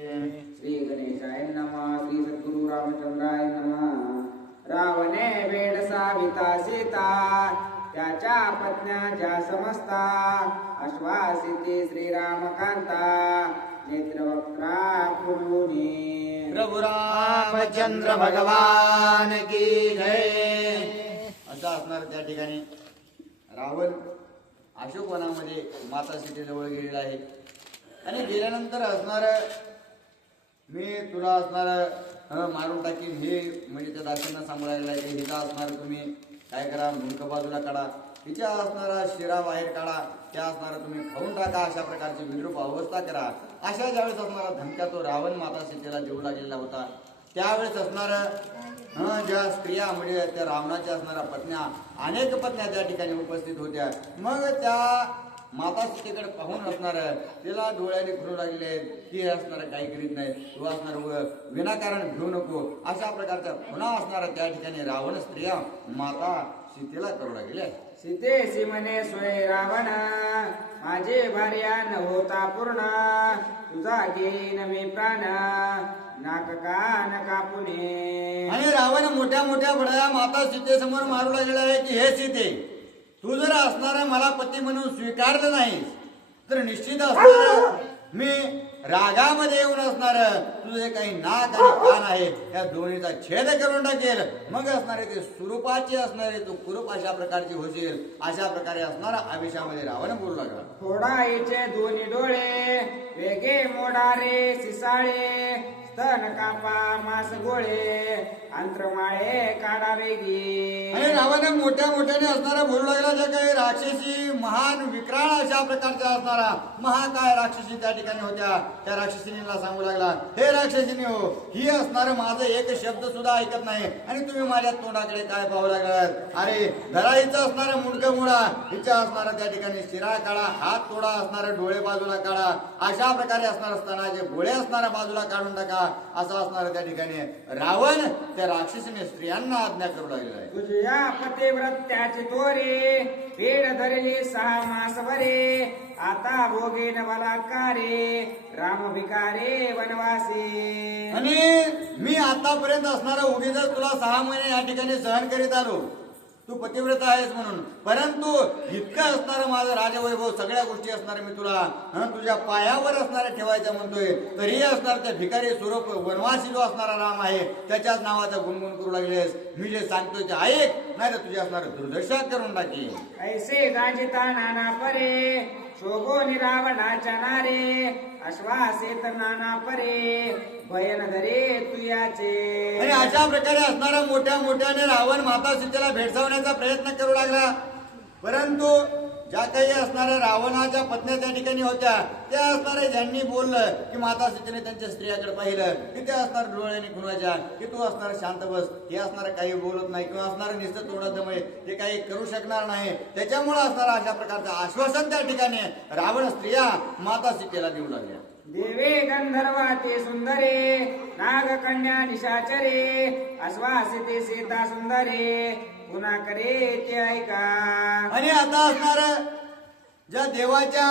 श्री गणेशाय नमः. श्री सद्गुरु रामचंद्राय नमः. रावणे वेड साविता सीता, त्याच्या पत्न्या ज्या समजता, अश्वासिते श्रीरामकांता, नेत्रवक्त्रा पुरुणी. प्रभु रामचंद्र भगवान की जय. असं असणार त्या ठिकाणी रावण अशोकवनामध्ये माता सीतेजवळ गेलेला आहे आणि गेल्यानंतर असणार मी तुला असणार मारून टाकीन हे म्हणजे त्या दासींना सांभाळायला आहे. हिचा असणार तुम्ही काय करा, मुंडक बाजूला काढा, तिच्या असणारा शिरा बाहेर काढा, त्या असणारा तुम्ही खाऊन टाका, अशा प्रकारची विद्रूप अवस्था करा. अशा ज्यावेळेस असणारा धमक्या तो रावण माता सीतेला देऊ लागलेला होता. त्यावेळेस असणार ज्या स्त्रिया म्हणजे त्या रावणाच्या असणाऱ्या पत्न्या, अनेक पत्न्या त्या ठिकाणी उपस्थित होत्या. मग त्या माता सीतेकडे पाहून असणार तिला डोळ्याने फिरू लागले की हे असणार काही करीत नाही, तू असणार विनाकारण घेऊ नको, अशा प्रकारच्या पुन्हा असणारा त्या ठिकाणी रावण स्त्रिया माता सीतेला करू लागले. सीतेसी म्हणे सोय रावण, माझे भार्या न होता पूर्ण, तुझा घेईन मी प्राण, नाक कान कापुने. आणि रावण मोठ्या मोठ्या बडया माता सीतेसमोर मारू लागलेला आहे की हे सीते, तू जर असणार मला पती म्हणून स्वीकारलं नाही तर निश्चित असणार मी रागामध्ये येऊन असणार तुझे काही नाक आणि कान आहे त्या दोन्हीचा छेद करून टाकेल. मग असणारे ते स्वरूपाचे असणारे तू कुरूप अशा प्रकारची होशील, अशा प्रकारे असणारा आवेशामध्ये रावण बोलू लागला. फोडाईचे दोन्ही डोळे, वेगे मोडारे सिसाळे, स्तन कापा मास गोळे, अंतरमाळे काढा वेगी. आणि रावण मोठ्या मोठ्याने असणारा बोलू लागला ज्या काही राक्षसी महान विक्राळ अशा प्रकारच्या असणारा महाकाय राक्षसी त्या ठिकाणी होत्या. त्या राक्षसीनीला सांगू लागला, हे राक्षसीनी हो, ही असणार माझं एक शब्द सुद्धा ऐकत नाही आणि तुम्ही माझ्या तोंडाकडे काय पाहू लागलात. अरे धराईचं असणारा मुंडक मोडा, हिच्या असणारा त्या ठिकाणी शिरा काढा, हात तोडा, असणारे डोळे बाजूला काढा, अशा प्रकारे असणार स्तनाचे गोळे असणारा बाजूला काढून टाका, असं असणार त्या ठिकाणी रावण त्या राक्षसीने स्त्रियांना आज्ञा करू लागलेला आहे. तुझ्या पतिव्रत्याची तोरे, पेड धरली 6 मास वरे, आता भोगेन बलात्कारे, राम भिकारे वनवासी. आणि मी आतापर्यंत असणारा उगीच तुला 6 महिने या ठिकाणी सहन करीत आलो, तू पतिव्रत आहेस म्हणून, परंतु इतकं असणार माझं राजवैभव सगळ्या गोष्टी असणार मी तुला तुझ्या पायावर असणारे ठेवायचं म्हणतोय, तरीही असणार त्या भिकारी स्वरूप वनवासी जो असणारा राम आहे त्याच्याच नावाचा गुणगुण करू लागलेस. मी जे सांगतोय ते ऐक, नाही तर तुझ्या असणार दुर्दशा करून टाकी. ऐसे गाजिता नाना परे, शोभोनी रावणाच्या नारे, अश्वासेत नाना परे, भयन धरे तुयाचे. आणि अशा प्रकारे असणारा मोठ्या मोठ्याने रावण माता सीतेला भेडसावण्याचा प्रयत्न करू लागला. परंतु ज्या काही असणाऱ्या रावणाच्या पत्न्या त्या ठिकाणी होत्या, त्या असणारे ज्यांनी बोललं की माता सीतेने त्यांच्या स्त्रियाकडे पाहिलं की त्या असणार डोळ्याने खुणवायच्या की तू असणार शांत बस, हे असणार काही बोलत नाही किंवा असणार निश्चित तोंडात दम आहे, ते काही करू शकणार नाही, त्याच्यामुळे असणार अशा प्रकारचं आश्वासन त्या ठिकाणी रावण स्त्रिया माता सीतेला देऊ लागल्या. देवे गंधर्वाते सुंदरे, नागकन्या निशाचरे, अश्वासिते सीता सुंदरे, पुन्हा करे ते ऐका. आणि आता असणार ज्या देवाच्या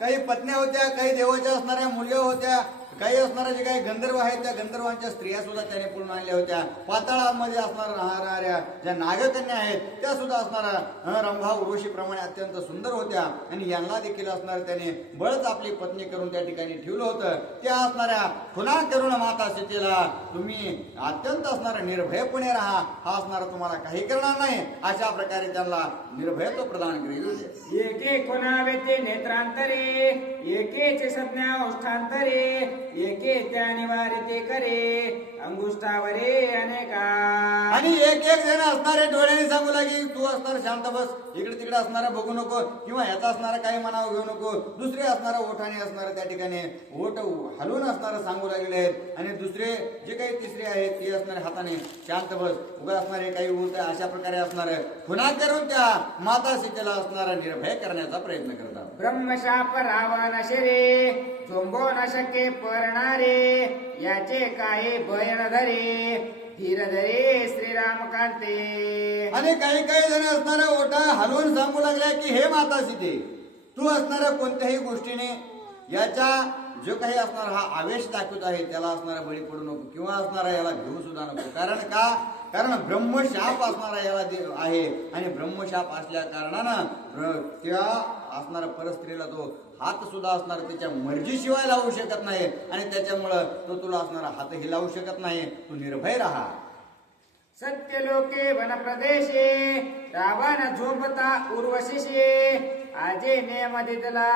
काही पत्न्या होत्या, काही देवाच्या असणाऱ्या मुली होत्या, काही असणाऱ्या जे काही गंधर्व आहेत त्या गंधर्वांच्या स्त्रिया सुद्धा त्याने पूर्ण आणल्या होत्या. पाताळामध्ये असणार राहणाऱ्या ज्या नागकन्या आहेत त्या सुद्धा असणारा रंभा उर्वशी प्रमाणे अत्यंत सुंदर होत्या आणि यांना देखील असणार त्याने बळच आपली पत्नी करून त्या ठिकाणी ठेवलं होतं. त्या असणाऱ्या खुना करून माता सीतेला तुम्ही अत्यंत असणारा निर्भयपणे राहा, हा असणारा तुम्हाला काही करणार नाही, अशा प्रकारे त्यांना निर्भयत्व प्रदान केले होते. एके खुना वेते नेत्रांतरे, एकेचे संज्ञा ओष्ठांतरे, एके त्या निवारिते करे, अंगुष्ठावरे अनेका. आणि एक एक जण असणारे डोळ्याने सांगू लागे तू असणार शांत बस, इकडे तिकडे असणारा बघू नको किंवा ह्याचा असणारा काही मनावर घेऊ नको. दुसरे असणारा ओठाने असणारा त्या ठिकाणी ओठ हलवून असणारा सांगू लागले आहेत आणि दुसरे जे काही तिसरे आहेत ते असणारे हाताने शांत बस, उगा असणारे काही होत अशा प्रकारे असणार खुना करून त्या माता सीतेला असणारा निर्भय करण्याचा प्रयत्न करतात. ब्रह्मशाप रावण शरे, झोंबो न शके परणारे, याचे काही भय न धरे, धीर धरे श्रीराम कांते. आणि काही काही जण असणाऱ्या ओटा हलवून सांगू लागल्या की हे माता सीते, तू असणाऱ्या कोणत्याही गोष्टीने याच्या जो काही असणार हा आवेश दाखवत आहे त्याला असणारा बळी पडू नको किंवा असणारा याला घेऊ सुद्धा नको. कारण का? कारण ब्रह्मशाप असणारा याला आहे आणि ब्रह्मशाप असल्या कारणानं त्या असणारा परस्त्रीला तो हात सुद्धा असणार त्याच्या मर्जीशिवाय लावू शकत नाही आणि त्याच्यामुळं तो तुला असणारा हातही लावू शकत नाही. तू निर्भय राहा. सत्यलोके वनप्रदेशे रावण झोंबता उर्वशीशे आजे नेम दिदला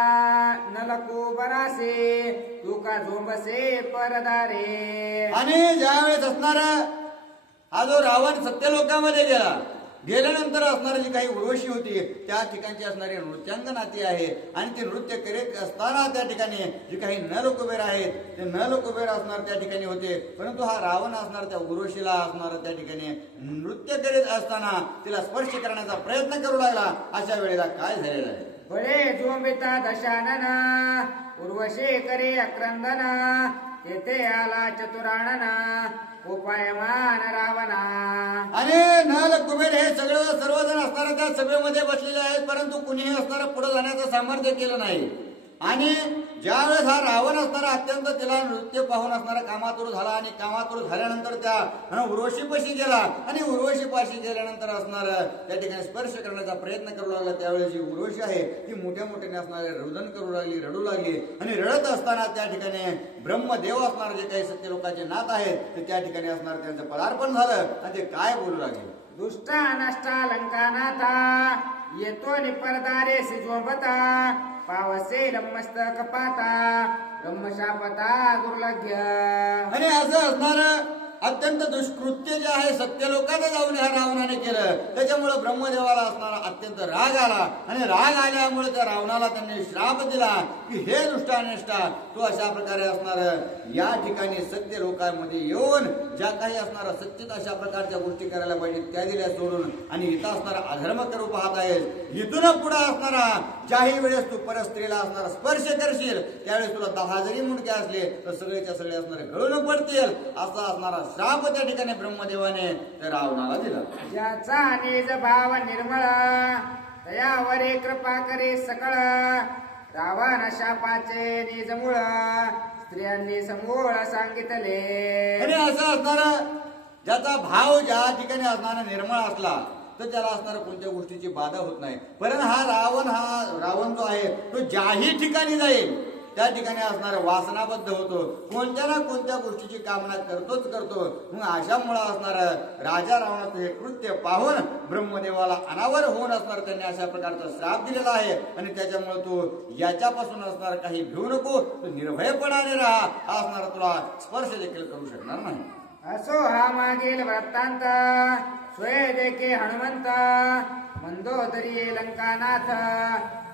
नलको बरासे तू का झोंबसे परदारे. आणि ज्यावेळेस असणार हा जो रावण सत्यलोकामध्ये गेल्यानंतर असणारी जी काही उर्वशी होती त्या ठिकाणची असणारी नृत्यांगना ती आहे आणि ते नृत्य करीत असताना त्या ठिकाणी जी काही नलकुबेर आहेत ते नलकुबेर असणार त्या ठिकाणी होते. परंतु हा रावण असणार त्या उर्वशीला असणार त्या ठिकाणी नृत्य करीत असताना तिला स्पर्श करण्याचा प्रयत्न करू लागला. अशा वेळेला काय झालेलं आहे? बळे झोंबिता दशानना उर्वशी करे अक्रंदना तेथे आला चतुराणना उपायमान रावणा. आणि नल कुबेर हे सर्वजण असणारे त्या सभेमध्ये बसलेले आहेत परंतु कुणीही असणारा पुढे जाण्याचं सामर्थ्य केलं नाही. आणि ज्यावेळेस हा रावण असणारा अत्यंत तिला नृत्य पाहून असणारा कामातुर झाला आणि कामातुर झाल्यानंतर त्या उर्वशीपाशी गेला आणि उर्वशीपाशी गेल्यानंतर असणार त्या ठिकाणी स्पर्श करण्याचा प्रयत्न करू लागला. त्यावेळेस जी उर्वशी आहे ती मोठ्या मोठ्याने असणारे रुदन करू लागली, रडू लागली आणि रडत असताना त्या ठिकाणी ब्रह्मदेव असणार जे काही सत्य लोकांचे नाथ आहेत ते त्या ठिकाणी असणार त्यांचं पदार्पण झालं आणि ते काय बोलू लागले? दुष्टा नष्टा लंकानाथा येतो निपरदारे सिजोबता पावसे मस्तक पाता ब्रह्मशापता दुर्लभ्य. आणि असं असणार अत्यंत दुष्कृत्य जे आहे सत्यलोकात जाऊन ह्या रावणाने केलं त्याच्यामुळे ब्रह्मदेवाला असणारा अत्यंत राग आला आणि राग आल्यामुळे त्या रावणाला त्यांनी श्राप दिला की हे दुष्टानिष्ठा तू अशा प्रकारे असणार या ठिकाणी सत्य लोकांमध्ये येऊन ज्या काही असणारा सत्यत अशा प्रकारच्या गोष्टी करायला पाहिजे त्या दिल्या सोडून आणि इथं असणारा अधर्म करू पाहत आहेस. इथून पुढे असणारा ज्याही वेळेस तू परस्त्रीला असणारा स्पर्श करशील त्यावेळेस तुला 10 जरी मुंडके असले तर सगळेच्या सगळे असणारे गळून पडतील असा असणारा श्राप त्या ठिकाणी ब्रह्मदेवाने त्या रावणाला दिला. ज्याचा निज भाव निर्मळ तयावरे कृपा करे सकळ रावण शापाचे निज मूळ स्त्रियांनी समूळ सांगितले. आणि असं असणार ज्याचा भाव ज्या ठिकाणी असणारा निर्मळ असला तर त्याला असणारा कोणत्या गोष्टीची बाधा होत नाही. कारण हा रावण जो आहे तो ज्याही ठिकाणी जाईल त्या ठिकाणी असणारा वासनाबद्ध होतो, कोणत्या ना कोणत्या गोष्टीची कामना करतो. मग अशामुळे असणार राजा रावणाचं हे कृत्य पाहून ब्रह्मदेवाला अनावर होऊन असणार त्यांनी अशा प्रकारचा श्राप दिलेला आहे आणि त्याच्यामुळे तू याच्यापासून असणार काही घेऊ नको, तू निर्भयपणाने राहा. हा असणारा तुला स्पर्श देखील करू शकणार नाही. असो हा मागील वृत्तांत स्वय देखे हनुमंत मंदोदरी लंकानाथ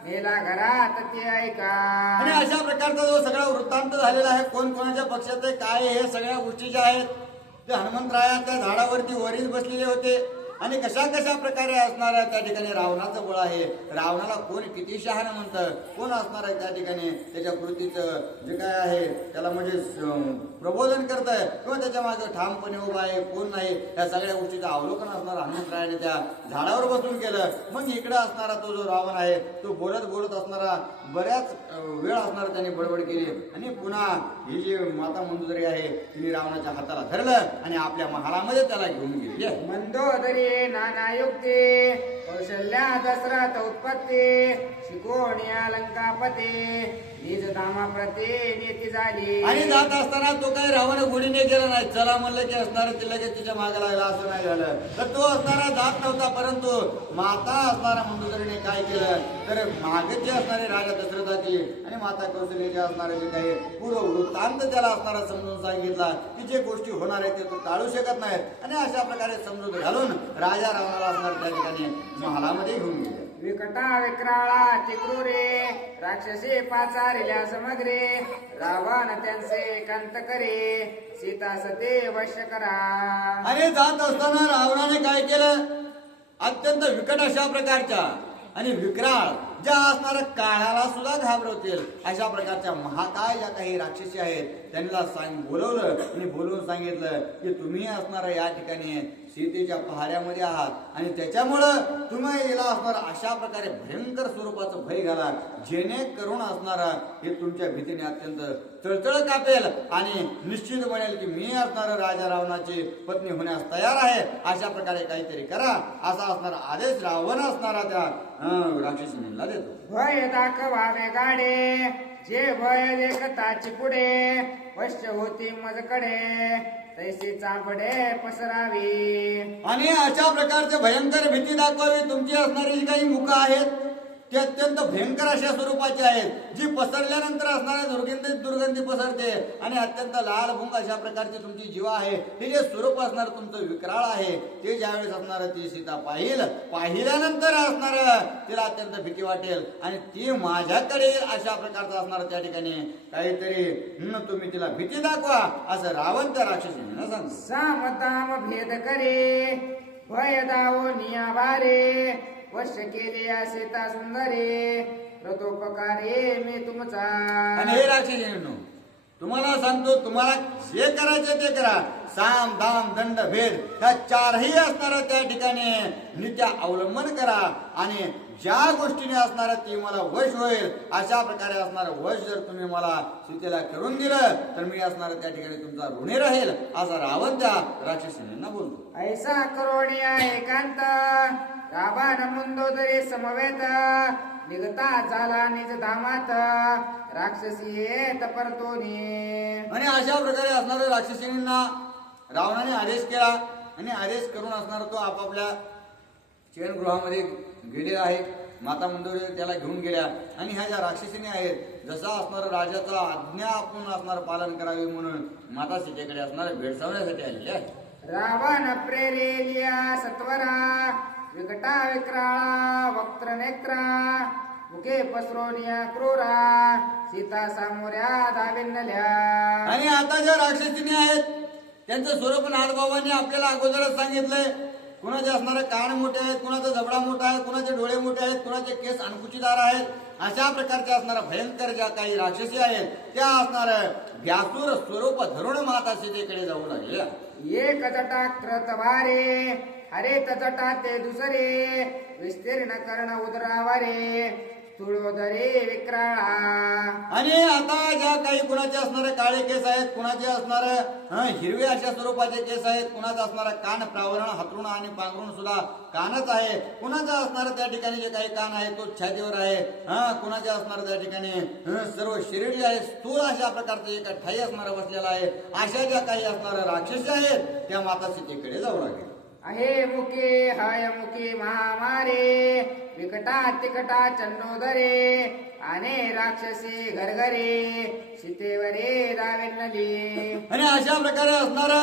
मेला घरात ते ऐका. आणि अशा प्रकारचा जो सगळा वृत्तांत झालेला आहे कोण कोणाच्या पक्षात आहे काय हे सगळ्या गोष्टी ज्या आहेत ते हनुमंतराया त्या झाडावरती वरील बसलेले होते आणि कशा प्रकारे असणार त्या ठिकाणी रावणाचं बळ आहे. रावणाला कोण किती शहाणं म्हणतं, कोण असणार आहे त्या ठिकाणी त्याच्या कृतीचं जे काय आहे त्याला म्हणजे प्रबोधन करत आहे किंवा त्याच्या मागे ठामपणे उभा आहे कोण नाही, या सगळ्या गोष्टीचं अवलोकन असणार हनुमंतरायाने त्या झाडावर बसून केलं. मग इकडे असणारा तो जो रावण आहे तो बोलत असणारा बऱ्याच वेळ असणार त्याने बडबड केली आणि पुन्हा ही जी माता मंदोदरी आहे तिने रावणाच्या हाताला धरलं आणि आपल्या महालामध्ये त्याला घेऊन गेली. मंदोदरी नाना युक्ती कौशल्या दशरथ उत्पत्ती शिकोण्या लंकापती निज धामा प्रती नीती झाली. आणि जात असताना तो काही रावण गुढीने गेला नाही, चला म्हणलं की असणार ते लगेच तिच्या मागे लागला असं नाही झालं. तर तो असणारा जात नव्हता परंतु माता असणारा मंदोदरीने काय केलं तर मागचे असणारे राजा दशरथाची आणि माता कौशल्याची असणारे जे काही पूर्व वृत्तांत त्याला असणारा समजून सांगितला की जे गोष्टी होणार आहेत ते तो टाळू शकत नाहीत आणि अशा प्रकारे समजून घालून राजा रावणाला असणार त्या ठिकाणी महालामध्ये घेऊन गेले. विकटा विक्राळा चिक्रूरे राक्षसी पाचारिल्या समग्रे रावण त्यांचे कांत करे सीता सते वश्य करा. आणि जात असताना रावणाने काय केलं अत्यंत विकट अशा प्रकारच्या आणि विक्राळ ज्या असणाऱ्या काळाला सुद्धा घाबरवतील अशा प्रकारच्या महाकाय ज्या काही राक्षसी आहेत त्यांना बोलवलं आणि बोलवून सांगितलं की तुम्ही असणारा या ठिकाणी सीतेच्या पहाऱ्यामध्ये आहात आणि त्याच्यामुळं तुम्ही याला असणार अशा प्रकारे भयंकर स्वरूपाचं भय घाला जेणेकरून असणारा हे तुमच्या भीतीने अत्यंत चळचळ कापेल आणि निश्चित बनेल की मी असणार राजा रावणाची पत्नी होण्यास तयार आहे अशा प्रकारे काहीतरी करा असा असणारा आदेश रावण असणारा त्या राक्षसीला देतो. भय दाखवावे गाडे जे भय देखताची पुढे वश्य होती मजकडे तैसे चांबडे पसरावी. आणि अशा प्रकारचे भयंकर भीती दाखवावी तुमची असणारी जी काही मुख आहेत ते अत्यंत भयंकर अशा स्वरूपाची आहेत जी पसरल्यानंतर असणाऱ्या दुर्गंधी पसरते आणि अत्यंत लाल भुंग अशा प्रकारची तुमची जीवा आहे हे जे स्वरूप असणार तुमचं विक्राळ आहे ते ज्यावेळेस असणार ती सीता पाहिल्यानंतर असणार तिला अत्यंत भीती वाटेल आणि ती माझ्याकडे अशा प्रकारचं असणार त्या ठिकाणी काहीतरी तुम्ही तिला भीती दाखवा असं रावण त्या राक्षसीने सांगतो. सामदाम भेद करे भय दावो निया भारे वश केले या सीता सुंदरे रथोपकारे मी तुमचा. आणि हे राक्षसींनो तुम्हाला सांगतो तुम्हाला जे करायचे ते करा. साम दाम दंड भेद ह्या चारही असणाऱ्या त्या ठिकाणी नित्य अवलंबन करा आणि ज्या गोष्टीने असणारा ती मला वश होईल अशा प्रकारे असणार वश जर तुम्ही मला सीतेला करून दिलं तर मी असणार त्या ठिकाणी तुमचा ऋणी राहील असा रावण त्या राक्षसींना बोलतो. ऐसा करोडिया एकांत रावण मंदोदरी समवेत निघता झाला निज धामात राक्षसी येत परतोनी. आणि अशा प्रकारे असणाऱ्या राक्षसींना रावणाने आदेश केला आणि आदेश करून असणार तो आपापल्या शयनगृहामध्ये गेलेला आहे. माता मंदोदरी त्याला घेऊन गेल्या आणि ह्या ज्या राक्षसीने आहेत जसा असणार राजाचा आज्ञा आपण असणार पालन करावे म्हणून माता सीतेकडे असणाऱ्या भेडसावण्यासाठी आलेले आहे. रावण प्रेरेलिया सत्वरा विकटा विक्राळा वक्त्र नेत्रा मुखे पसरोनिया क्रूरा सीता सामोऱ्या धाविनल्या. आणि आता ज्या राक्षसीने आहेत त्यांचं स्वरूप नाथबाबांनी आपल्याला अगोदरच सांगितलंय. कुणाचे असणारे कान मोठे आहेत, कुणाचा जबडा मोठा आहे, कुणाचे डोळे मोठे आहेत, कुणाचे केस अंकुचिदार आहेत. अशा प्रकारच्या असणाऱ्या भयंकर ज्या काही राक्षसी आहेत त्या असणार व्यासूर स्वरूप धरून माता सीतेकडे जाऊ लागल्या. एक जटा क्रतवारे हरे तजटा ते दुसरे विस्तीर्ण कर्ण उदरावारे स्थूळोदरे विक्राळा. आणि आता ज्या काही कुणाचे असणारे काळे केस आहेत, कुणाचे असणारे हिरवे अशा स्वरूपाचे केस आहेत, कुणाचा असणारा कान प्रावरण हातरुण आणि पांघरुण सुद्धा कानच आहे, कुणाचा असणारा त्या ठिकाणी जे काही कान आहे तो छातीवर आहे, कुणाचे असणारा त्या ठिकाणी सर्व शरीर जे आहे स्थूल अशा प्रकारचं एका ठाई असणारा बसलेला आहे. अशा ज्या काही असणाऱ्या राक्षसी आहेत त्या माता सीतेकडे जाऊ लागले. आहे मुखे हाय मुखे महामारे विकटा तिकटा चंडोदरे आने राक्षसी घरघरे सीतेवरे दावेनली. आणि अशा प्रकारे असणारा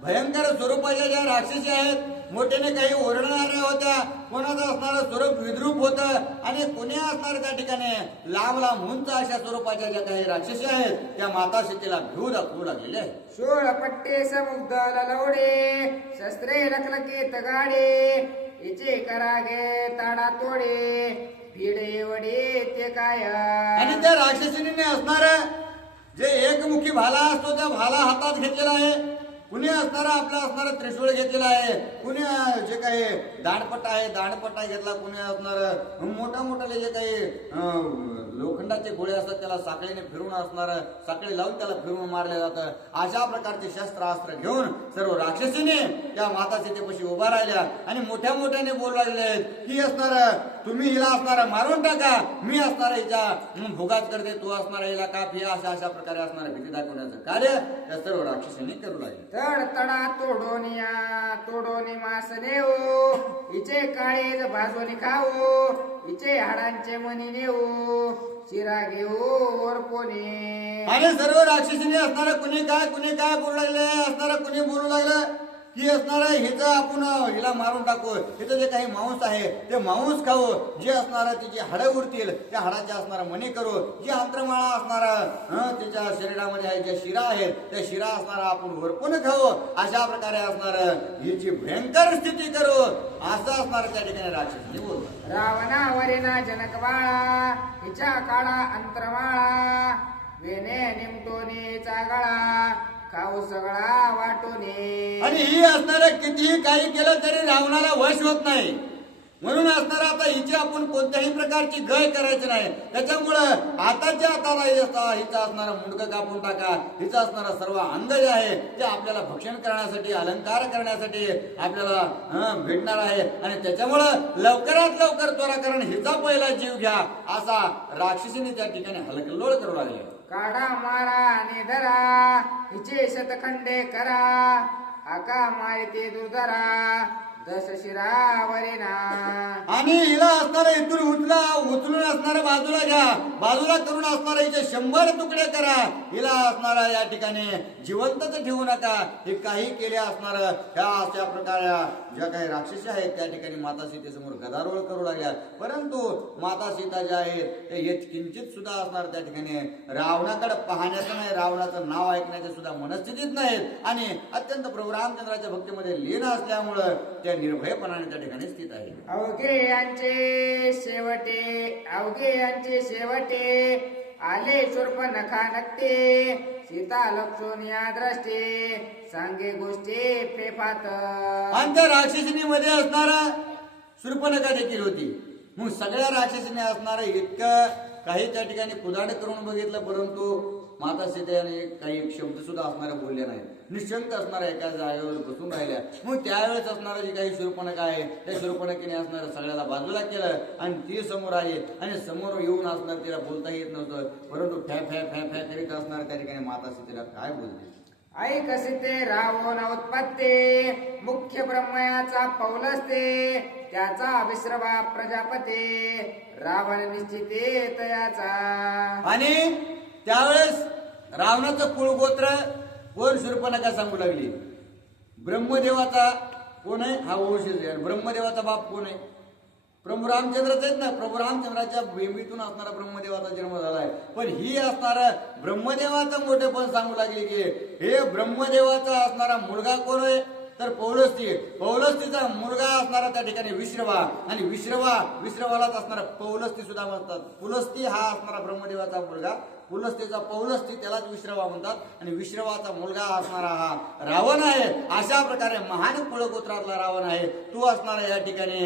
भयंकर स्वरूपाच्या ज्या राक्षसी आहेत मोठ्याने काही ओरडणाऱ्या होत्या, कोणाचं असणारं स्वरूप विद्रूप होतं आणि कोणी असणार त्या ठिकाणी लांब लांब उंच अशा स्वरूपाच्या ज्या काही राक्षसी आहेत त्या माता सीतेला भिऊ दाखवू लागलेल्या आहेत. शोळ पट्टे समुग्ध ललवडे शस्त्रे लखलके तगाडे इचे करागे ताडा तोडे भिडे वडे ते काय. आणि त्या राक्षसीने असणार जे एकमुखी भाला असतो त्या भाला हातात घेतलेला आहे, कुणी असणारा आपला असणारा त्रिशूळ घेतलेला आहे, कुणी जे काही दांडपट्टा आहे दांडपट्टा घेतला, कुणी असणार मोठा मोठाले जे काही लोखंडाचे गोळे असतात त्याला साखळीने फिरून असणार साखळी लावून त्याला फिरून मारले जातं. अशा प्रकारचे शस्त्रास्त्र घेऊन सर्व राक्षसीने त्या माता सीतेपाशी उभा राहिल्या आणि मोठ्या मोठ्याने बोलू लागले की असणार तुम्ही हिला असणारा मारून टाका, मी असणारा हिच्या भोगात करते, तू असणारा हिला कापी. अशा प्रकारे असणारा भीती दाखवण्याचं कार्य त्या सर्व राक्षसीने करू लागले. तड तडा तोडोनी मास नेऊ इचे काळेज भाजून खाऊ इचे हाडांचे मनी नेऊ चिरा घेऊ ओरपोने. आणि सर्व राक्षसीने असणारा कुणी काय बोलू लागले, असणारा कुणी बोलू लागलं की असणार हिचं आपण हिला मारून टाकू, हिचं जे काही मांस आहे ते मांस खाऊ, जे असणार तिची हाडं उरतील त्या हाडाचे असणार मणी करू, जी अंतरमाळा असणार तिच्या शरीरामध्ये आहे, ज्या शिरा आहेत त्या शिरा असणार आपण वरपून खाऊ, अशा प्रकारे असणार हिची भयंकर स्थिती करू, असं असणार त्या ठिकाणी राक्षसनी बोलतात. रावणावरी ना जनक बाळा, हिच्या काळा अंतरमाळा, वेने निमटोनीचा गळा, खाऊ सगळा वाटूने. आणि ही असणार कितीही काही केलं तरी रावणाला वश होत नाही. म्हणून असणार आता हिची आपण कोणत्याही प्रकारची गय करायची नाही. त्याच्यामुळं आताच्या हाताला हिचा असणारा मुंडकं कापून टाका, हिचा असणारा सर्व अंग जे आहे ते आपल्याला भक्षण करण्यासाठी, अलंकार करण्यासाठी आपल्याला भेटणार आहे. आणि त्याच्यामुळं लवकरात लवकर त्वरा करून हिचा पहिला जीव घ्या, असा राक्षसीने त्या ठिकाणी हलकल्लोळ करू लागले. काढा मारा आणि धरा, हिचे शतखंडे करा, आका मारिते दुर्धरा, दश शिरावरी ना. आणि हिला असणारा इथून उचलून असणारा बाजूला घ्या, बाजूला करून असणारा हिचे 100 तुकडे करा. हिला असणारा या ठिकाणी जिवंतच ठेवू नका. हे काही केले असणार ह्या अशा प्रकारे ज्या काही राक्षसी आहेत त्या ठिकाणी माता सीतेसमोर गदारोळ करू लागल्या. परंतु माता सीता ज्या आहेत ते किंचित सुद्धा असणार त्या ठिकाणी रावणाकडे पाहण्याचं नाही, रावणाचं नाव ऐकण्याच्या सुद्धा मनस्थितीत नाहीत. आणि अत्यंत प्रभू रामचंद्राच्या भक्तीमध्ये लीन असल्यामुळं त्या निर्भयपणाने त्या ठिकाणी स्थित आहे. अवघे यांचे शेवटे आले शूर्पणखा नकटे, सीता लक्षोनिया द्रष्टे, सांगे गोष्टी फेफात. आणि त्या राक्षसिनी मध्ये असणारा शूर्पणखा देखील होती. मग सगळ्या राक्षसीने असणारं इतकं काही त्या ठिकाणी कुदाड करून बघितलं, परंतु माता सीतेने काही एक शब्द सुद्धा असणारे बोलले नाही. निशंक असणाऱ्या एका जागेवर बसून राहिल्या. मग त्यावेळेस असणारा जी काही शूर्पणखा आहे त्या शूर्पणखेने असणाऱ्या सगळ्याला बाजूला केलं आणि ती समोर आली. आणि समोर येऊन असणार तिला बोलता येत नव्हतं, परंतु फॅ फॅ फॅ फॅ करीत असणार त्या ठिकाणी माता सीतेला काय बोलते. ऐक सीते रावण उत्पत्ते, मुख्य ब्रह्मयाचा पौलस्ते, त्याचा विश्रवा प्रजापते, रावण निश्चिते तयाचा. आणि त्यावेळेस रावणाचं कुळगोत्र कोण शूर्पणखा सांगू लागली. ब्रह्मदेवाचा कोण आहे हा वंशज आहे. ब्रह्मदेवाचा बाप कोण आहे, प्रभू रामचंद्रच आहेत ना. प्रभू रामचंद्राच्या बेंबीतून असणारा ब्रह्मदेवाचा जन्म झालाय. पण ही असणारा ब्रह्मदेवाचं मोठेपण सांगू लागली की हे ब्रह्मदेवाचा असणारा मुलगा कोण आहे तर पौलस्ती. पौलस्तीचा मुलगा असणारा त्या ठिकाणी विश्रवा. आणि विश्रवालाच असणारा पौलस्ती सुद्धा म्हणतात. पुलस्ती हा असणारा ब्रह्मदेवाचा मुलगा, पुलस्तीचा पौलस्ती त्यालाच विश्रवा म्हणतात. आणि विश्रवाचा मुलगा असणारा हा रावण आहे. अशा प्रकारे महान कुळगोत्रातला रावण आहे. तू असणारा या ठिकाणी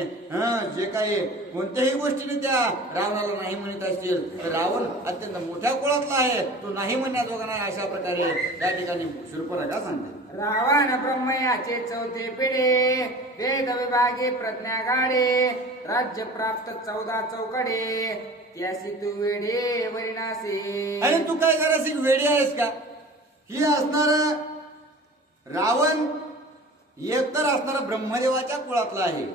जे काही कोणत्याही गोष्टीने त्या रावणाला नाही म्हणत असतील तर रावण अत्यंत मोठ्या कुळातला आहे, तू नाही म्हणण्याजोगा नाही. अशा प्रकारे त्या ठिकाणी शूर्पणखा सांगते. रावण ब्रह्मयाचे चौथे पिढे, वेद विभागे प्रज्ञा गाडे, राज्य प्राप्त 14 चौकडे, त्यासी तू वेडे वरिणासे. आणि तू काय करायची वेडी आहेस का. ही असणार रावण एकतर असणारा ब्रह्मदेवाच्या कुळातला आहे.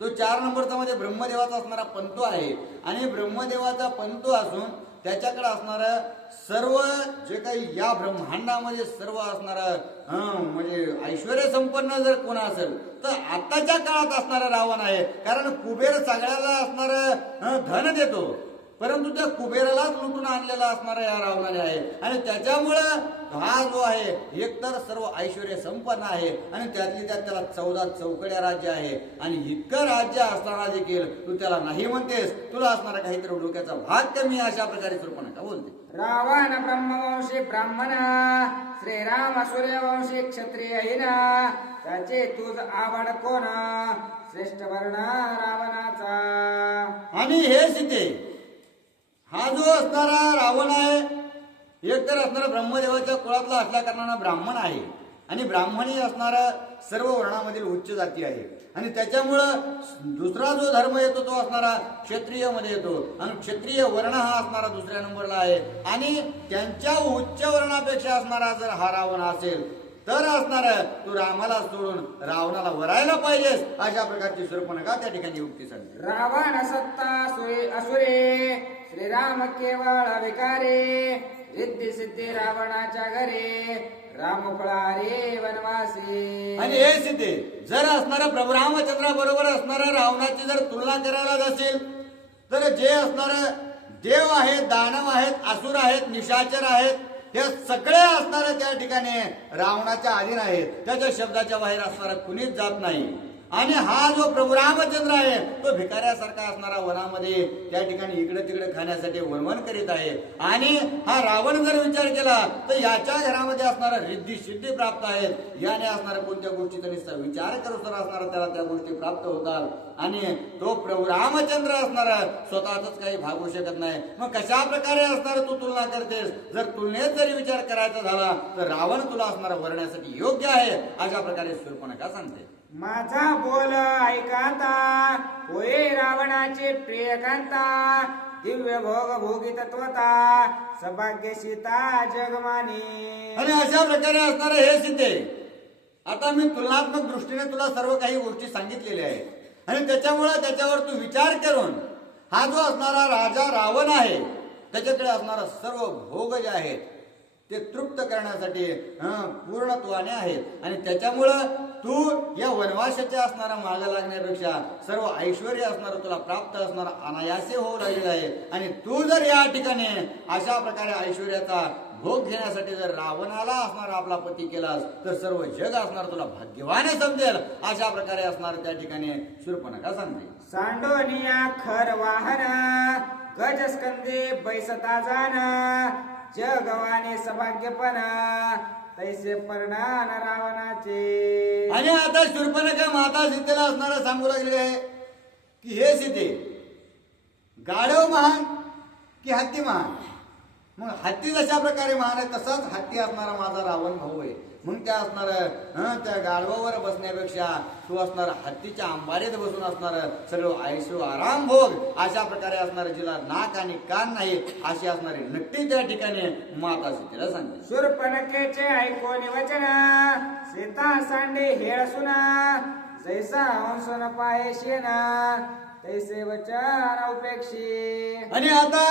तो 4 नंबरचा मध्ये ब्रह्मदेवाचा असणारा पंतू आहे. आणि ब्रह्मदेवाचा पंतू असून त्याच्याकडे असणार सर्व जे काही या ब्रह्मांडामध्ये सर्व असणार म्हणजे ऐश्वर्य संपन्न जर कोण असेल तर आताच्या काळात असणारा रावण आहे. कारण कुबेर सगळ्याला असणार धन देतो, परंतु त्या कुबेरालाच लुटून आणलेला असणारा या रावणाने आहे. आणि त्याच्यामुळं हा जो आहे एकतर सर्व ऐश्वर्य संपन्न आहे आणि त्यातली त्यात त्याला 14 चौकड्या राज्य आहे. आणि इतकं राज्य असताना देखील तू त्याला नाही म्हणतेस, तुला असणारा काहीतरी डोक्याचा भाग कमी, अशा प्रकारे शूर्पणखा बोलते. रावण ब्रह्मवंशी ब्राह्मण, श्रीराम सूर्यवंशी क्षत्रिय हिना, त्याचे तुझ आवड कोण, श्रेष्ठ वर्ण रावणाचा. आणि हे सीते हा जो असणारा रावण आहे एकतर असणारा ब्रह्मदेवाच्या कुळातला असल्या कारणानं ब्राह्मण आहे. आणि ब्राह्मणी असणारा सर्व वर्णामधील उच्च जाती आहे. आणि त्याच्यामुळं दुसरा जो धर्म येतो तो असणारा क्षत्रिय मध्ये येतो. आणि क्षत्रिय वर्ण हा असणारा दुसऱ्या नंबरला आहे. आणि त्यांच्या उच्च वर्णापेक्षा असणारा जर हा रावण असेल तर असणार तू रामाला सोडून रावणाला वरायला पाहिजेस, अशा प्रकारची शूर्पणखा त्या ठिकाणी युक्ती सांगते. रावण सत्ता असुरे, श्रीराम केवळ विकारे, रिद्धी सिद्धी रावणाच्या घरे, राम फळारे वनवासी. आणि हे सीते जर असणारा प्रभू रामचंद्राबरोबर असणाऱ्या रावणाची जर तुलना करायला जाशील तर जे असणारे देव आहेत, दानव आहेत, असुर आहेत, निशाचर आहेत, हे सगळे असणारे त्या ठिकाणी रावणाच्या अधीन आहेत. त्याच्या शब्दाच्या बाहेर असणारा कुणीच जात नाही. आणि हा जो प्रभू रामचंद्र आहे तो भिकाऱ्यासारखा असणारा वनामध्ये त्या ठिकाणी इकडे तिकडे खाण्यासाठी वणवण करीत आहे. आणि हा रावण जर विचार केला तर याच्या घरामध्ये असणारा रिद्धी सिद्धी प्राप्त आहेत. याने असणाऱ्या कोणत्या गोष्टीचा नुसता विचार करू तर असणारा त्याला त्या गोष्टी प्राप्त होतात. आणि तो प्रभू रामचंद्र असणारा स्वतःच काही भागू शकत नाही. मग कशा प्रकारे असणार तू तुलना करतेस? जर तुलनेत जरी विचार करायचा झाला तर रावण तुला असणारा वर्ण्यासाठी योग्य आहे अशा प्रकारे शूर्पणखा सांगते. माझा बोल ऐकांता होय रावणाचे प्रिय कांता. दिव्य भोग भोगी तत्वता सौभाग्य सीता जगमानी. आणि अशा प्रकारे असणारे हे सीते आता मी तुलनात्मक दृष्टीने तुला सर्व काही गोष्टी सांगितलेल्या आहेत. आणि त्याच्यामुळे त्याच्यावर तू विचार करून हा जो असणारा राजा रावण आहे त्याच्याकडे असणारा सर्व भोग जे आहेत ते तृप्त करण्यासाठी पूर्णत्वाने आहेत. आणि त्याच्यामुळं तू या वनवासाच्या असणारा माग लागण्यापेक्षा सर्व ऐश्वर असणारं तुला प्राप्त असणारा अनायासे होऊ लागलेला आहे. आणि तू जर या ठिकाणी अशा प्रकारे ऐश्वर्याचा भोग घेण्यासाठी जर रावणाला असणारा आपला पती केलास तर सर्व जग असणार तुला भाग्यवाने समजेल अशा प्रकारे असणार त्या ठिकाणी शूर्पणखा सांगते. सांडोनिया खर वाहन गजस्कंदे बैसता जान. जगवाने सौभाग्यपण तैसे परिणाम रावणाचे. आणि आता शूर्पणखा माता सीतेला असणारा सांगू लागले आहे की हे सीते गाढव महान की हत्ती महान? मग हत्ती जशा प्रकारे महान आहे तसाच हत्ती असणारा माझा रावण भाऊ आहे. मग त्या असणार त्या गाढवावर बसण्यापेक्षा तू असणार हत्तीच्या अंबारीत बसून असणार सगळं आयुष्य आराम भोग अशा प्रकारे असणार जिला नाक आणि कान नाही अशी असणारी नक्की त्या ठिकाणी माता सीतेला सांगते. शूर्पणखेचे ऐकोनी वचन सीता सांडे हेळ सुना. जैसा हंसन पाये शेना तैसे वचन उपेक्षी. आणि आता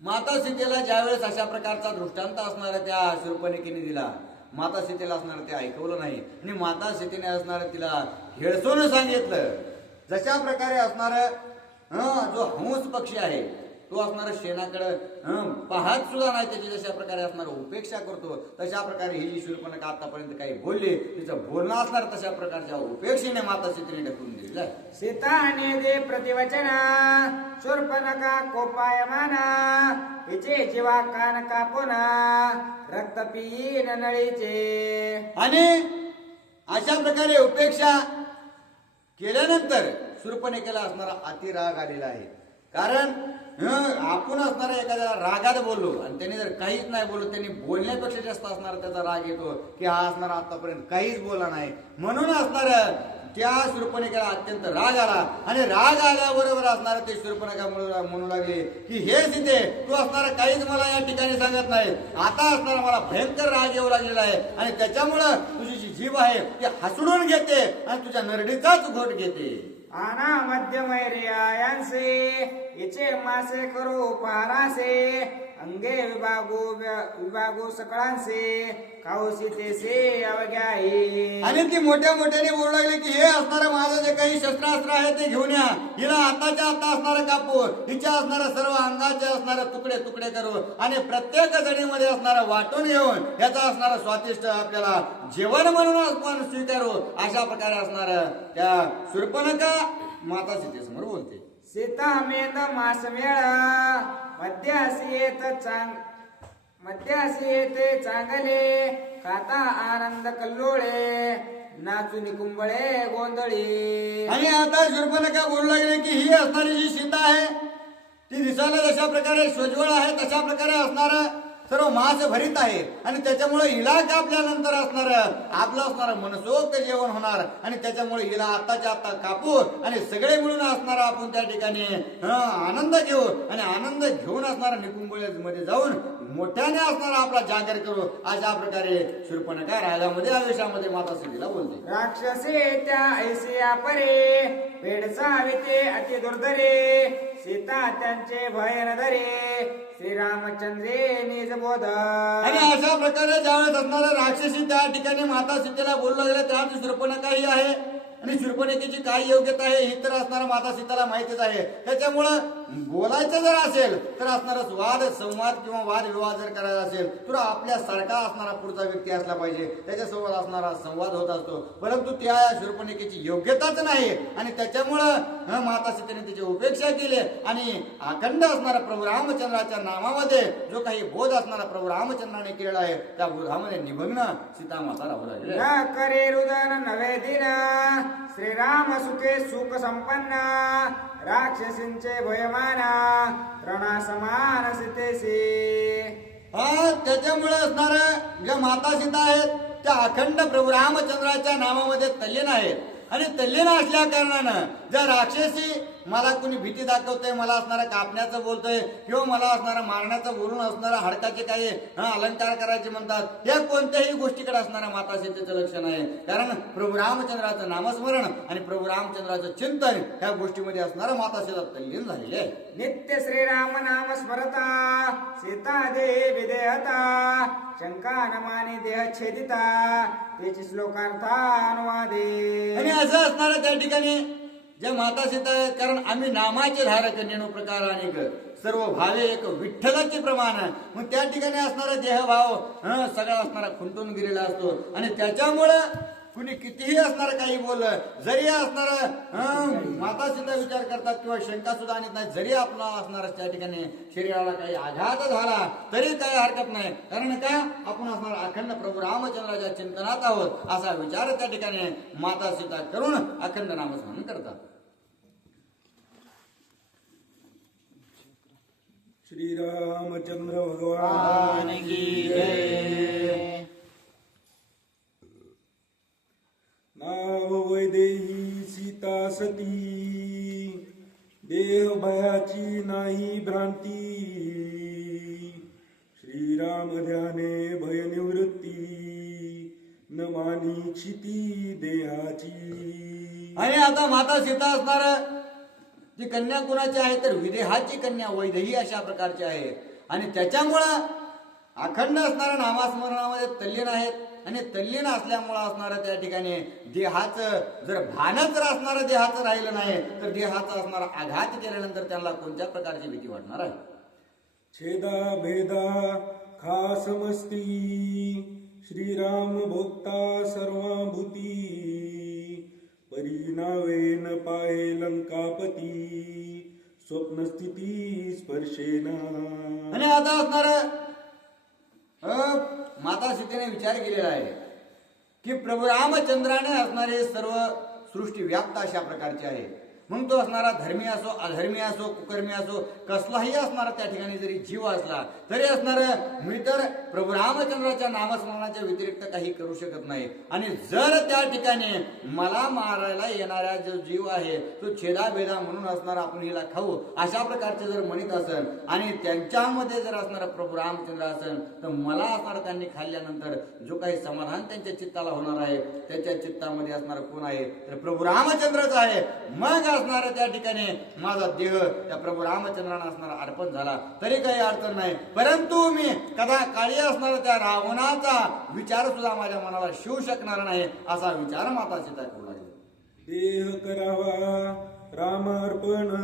माता सीतेला ज्यावेळेस अशा प्रकारचा दृष्टांत असणारा त्या शूर्पणखेने दिला माता सीतेला असणार ते ऐकवलं नाही. आणि माता सीतेने असणार तिला हेळसून सांगितलं. जशा प्रकारे असणार जो हंस पक्षी आहे तो असणार शेणाकडे पाहत सुद्धा नाही त्याची जशा प्रकारे असणार उपेक्षा करतो तशा प्रकारे ही जी शूर्पणखा आतापर्यंत काही बोलली तिचं बोलणं असणार तशा प्रकारच्या उपेक्षेने माता सीतेने ढकलून दिलं. सीताने दे प्रतिवचना शूर्पणखा कोपायमाना. हिचे जीवा कान कापुना रक्त पिईन नळीचे. आणि अशा प्रकारे उपेक्षा केल्यानंतर शूर्पणखेला असणारा अति राग आलेला आहे. कारण आपण असणारा एखाद्या रागात बोललो आणि त्याने जर काहीच नाही बोललो त्यांनी बोलण्यापेक्षा जास्त असणार त्याचा राग येतो की हा असणारा आतापर्यंत काहीच बोलला नाही. म्हणून असणार त्या शूर्पणखेला अत्यंत राग आला. आणि राग आल्याबरोबर असणार ते शूर्पणखा म्हणू लागले की हे सीते तू असणार काहीच मला या ठिकाणी सांगत नाही. आता असणार मला भयंकर राग येऊ लागलेला आहे. आणि त्याच्यामुळं तुझी जी जीभ आहे ती हसडून घेते आणि तुझ्या नरडीचाच घोट घेते. आना मध्यमैर्यांसे इचे मासे करू पारासे. अंगे विभागू सकळांसे खाऊ सीतेसे अवघ्याही. आणि ती मोठ्या मोठ्याने बोलू लागले की हे असणारं माझं जे काही शस्त्रास्त्र आहे ते घेऊन या. हिला आताच्या आता असणारं कापू. हिच्या असणाऱ्या सर्व अंगाचे असणारे तुकडे तुकडे करू आणि प्रत्येक जणीमध्ये असणारं वाटून घेऊन याचा असणारं स्वादिष्ट आपल्याला जेवण म्हणून आपण स्वीकारू अशा प्रकारे असणार त्या शूर्पणखा माता सीतेसमोर बोलते. सीता मेंद मास मेळ मध्यासी येते चांगले. खाता आनंद कल्लोळे नाचून कुंबळे गोंधळी. आणि आता शूर्पणखा बोलू लागले की ही असणारी जी सीता आहे ती दिसायला जशा प्रकारे सोज्वळ आहे तशा प्रकारे असणार सर्व मांस भरीत आहे. आणि त्याच्यामुळे हिला कापल्यानंतर असणार आपलं असणार मनसोक्त जेवण होणार. आणि त्याच्यामुळे हिला आताच्या आता कापू आणि सगळे मिळून असणार आपण त्या ठिकाणी आनंद घेऊ. आणि आनंद घेऊन असणार निकुंबळे मध्ये जाऊन मोठ्याने असणार आपला जागर करू अशा प्रकारे शूर्पणखा रागामध्ये आवेशामध्ये माता सीतेला बोलते. राक्षसे त्या ऐसिया परे पेडचा विते अति दुर्धरे. सीता त्यांचे भय न धरे श्रीरामचंद्रे निज बोध. आणि अशा प्रकारे ज्यावेळेस असणारा राक्षसी त्या ठिकाणी माता सीतेला बोलू लागले, त्यात शूर्पणखाही आहे आणि शूर्पणखेची काय योग्यता आहे ही तर असणारा माता सीताला माहितीच आहे. त्याच्यामुळं बोलायचं जर असेल तर असणारा वाद संवाद किंवा वाद विवाद जर करायचा असेल तर आपल्या सारखा असणारा पुढचा व्यक्ती असला पाहिजे, त्याच्यासोबत असणारा संवाद होत असतो. परंतु त्या शूर्पणखेची योग्यताच नाही आणि त्याच्यामुळं माता सीतेने तिची उपेक्षा केली आणि अखंड असणारा प्रभू रामचंद्राच्या नामामध्ये जो काही बोध असणारा प्रभू रामचंद्राने केलेला आहे त्या बोधामध्ये निमग्न सीता माता राहू लागली. न करे रुदन नवे दिन श्रीराम सुखे सुख संपन्न. राक्षसींचे भयमाना रणा समान सीतेसी. त्याच्यामुळे असणाऱ्या ज्या माता सीता आहेत त्या अखंड प्रभू रामचंद्राच्या नामामध्ये तल्लीन आहेत आणि तल्लीन असल्या कारणानं ज्या राक्षसी मला कोणी भीती दाखवतोय, मला असणारा कापण्याचं बोलतोय किंवा मला असणारा मारण्याचं बोलून असणारा हडकाचे काही अलंकार करायचे म्हणतात, या कोणत्याही गोष्टीकडे असणाऱ्या माता सीतेचं लक्षण आहे. कारण प्रभू रामचंद्राचं नामस्मरण आणि प्रभू रामचंद्राचं चिंतन ह्या गोष्टीमध्ये असणारा माता सीता तल्लीन झालेली आहे. नित्य श्रीराम नाम स्मरता सीता देह विदेहता. शंका न माने देह छेदिता त्याची श्लोकार्था अनुवादे. आणि असं असणारं त्या ठिकाणी ज्या माता सीता आहेत, कारण आम्ही नामाचे धारक नेणू प्रकार अनेक सर्व भावे एक विठ्ठलाचे प्रमाण. मग त्या ठिकाणी असणारा देहभाव सगळा असणारा खुंटून गेलेला असतो आणि त्याच्यामुळं कुणी कितीही असणार काही बोललं जरी असणार माता सीता विचार करतात किंवा शंका सुद्धा आणत नाही. जरी आपला असणार त्या ठिकाणी शरीराला काही आघात झाला तरी काही हरकत नाही. कारण का आपण असणार अखंड प्रभू रामचंद्राच्या चिंतनात आहोत असा विचार त्या ठिकाणी माता सीता करून अखंड नामस्मरण करतात. श्रीरामचंद्र भगवान की जय. नाव वैदेही सीता सती देह भयाची नाही भ्रांती. श्रीराम ध्याने भय निवृत्ती न मानी क्षिती देहाची. आणि आता माता सीता असणार जी कन्या कुणाची आहे तर विदेहाची कन्या वैदेही अशा प्रकारची आहे आणि त्याच्यामुळं अखंड असणाऱ्या नामस्मरणामध्ये तल्लीन आहेत आणि तल्लीन असल्यामुळं असणारं त्या ठिकाणी देहाचं जर भानच जर असणारं देहाचं राहिलं नाही तर देहाचा असणारा आघात केल्यानंतर त्यांना कोणत्या प्रकारची भीती वाटणार आहे. छेदा भेदा खास मस्ती श्रीराम भोक्ता सर्वाभूती. परिणावेन पाहे लंकापती स्वप्न स्थिती स्पर्शेना. आणि आता असणार माता सीतेने विचार केलेला आहे की प्रभू रामचंद्राने असणारे सर्व सृष्टी व्याप्त अशा प्रकारचे आहे. मग तो असणारा धर्मी असो अधर्मी असो कुकर्मी असो कसलाही असणारा त्या ठिकाणी जरी जीव असला तरी असणार मी तर प्रभू रामचंद्राच्या नामस्मरणाच्या व्यतिरिक्त काही करू शकत नाही. आणि जर त्या ठिकाणी मला मारायला येणारा जो जीव आहे तो छेदा बेदा म्हणून असणार आपण हिला खाऊ अशा प्रकारचे जर म्हणत असेल आणि त्यांच्यामध्ये जर असणारा प्रभू रामचंद्र असेल तर मला असणार त्यांनी खाल्ल्यानंतर जो काही समाधान त्यांच्या चित्ताला होणार आहे त्याच्या चित्तामध्ये असणार कोण आहे तर प्रभू रामचंद्रच आहे. मग असणार त्या ठिकाणी माझा देह त्या प्रभू रामचंद्रांना असणारा अर्पण झाला तरी काही अडचण नाही. परंतु मी कदा काळी असणार त्या रावणाचा विचार सुद्धा माझ्या मनाला शिवू शकणार नाही असा विचार माता सीता करू लागली. देह करावा रामार्पण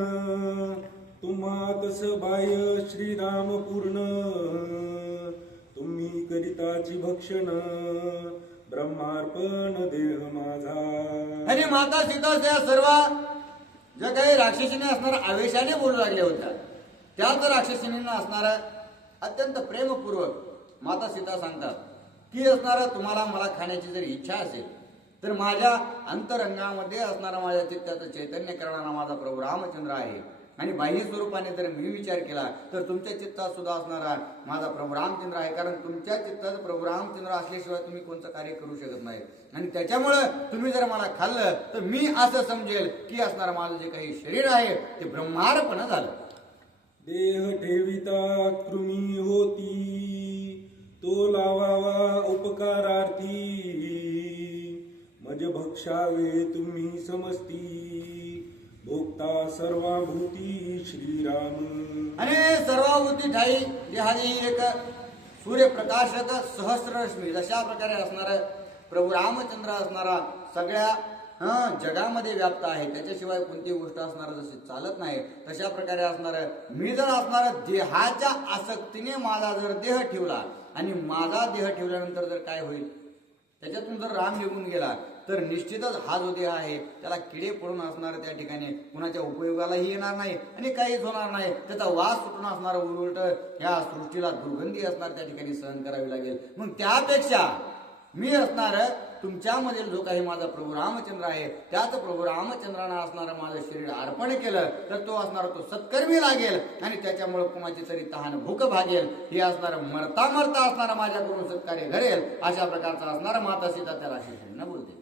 तुम्हा कस बाह्य श्रीराम पूर्ण. तुम्ही करिताची भक्षण ब्रह्मार्पण देह माझा. आणि माता सीता त्या सर्व ज्या काही राक्षसीने असणारा आवेशाने बोलू लागल्या होत्या त्याच राक्षसींना असणारा अत्यंत प्रेमपूर्वक माता सीता सांगतात की असणारा तुम्हाला मला खाण्याची जर इच्छा असेल तर माझ्या अंतरंगामध्ये असणारा माझ्या चित्ताचं चैतन्य करणारा माझा प्रभू रामचंद्र आहे आणि बाह्य स्वरूपाने जर मी विचार केला तर तुमच्या चित्तात सुद्धा असणारा माझा प्रभू रामचंद्र आहे. कारण तुमच्या चित्तात प्रभू रामचंद्र असल्याशिवाय तुम्ही कोणतं कार्य करू शकत नाही आणि त्याच्यामुळं तुम्ही जर मला खाल्लं तर मी असं समजेल की असणारं माझं जे काही शरीर आहे ते ब्रह्मार्पण झालं. देह ठेविता कृमी होती तो लावावा उपकारार्थी. मज भक्षावे तुम्ही समस्ती भोक्ता सर्वाभूती श्रीराम. आणि सर्वाभूती ठाई देहादी एक सूर्यप्रकाशक सहस्ररश्मी जशा प्रकारे असणार प्रभू रामचंद्र असणारा सगळ्या जगामध्ये व्याप्त आहे. त्याच्याशिवाय कोणती गोष्ट असणार जशी चालत नाही तशा प्रकारे असणार मी जर असणार देहाच्या आसक्तीने माझा जर देह ठेवला आणि माझा देह ठेवल्यानंतर जर काय होईल त्याच्यातून जर राम निघून गेला तर निश्चितच हा जो देह आहे त्याला किडे पडून असणार त्या ठिकाणी कुणाच्या उपयोगालाही येणार नाही आणि काहीच होणार नाही. त्याचा वास सुटून असणार उलट ह्या सृष्टीला दुर्गंधी असणार त्या ठिकाणी सहन करावी लागेल. मग त्यापेक्षा मी असणार तुमच्यामधील जो काही माझा प्रभू रामचंद्र आहे त्याच प्रभू रामचंद्रानं असणारं माझं शरीर अर्पण केलं तर तो असणार तो सत्कर्मी लागेल आणि त्याच्यामुळे कुणाची तरी तहान भूक भागेल. हे असणार मरता मरता असणारा माझ्याकडून सत्कार्य घडेल अशा प्रकारचा असणारा माता सीता त्या राक्षसींना बोलते.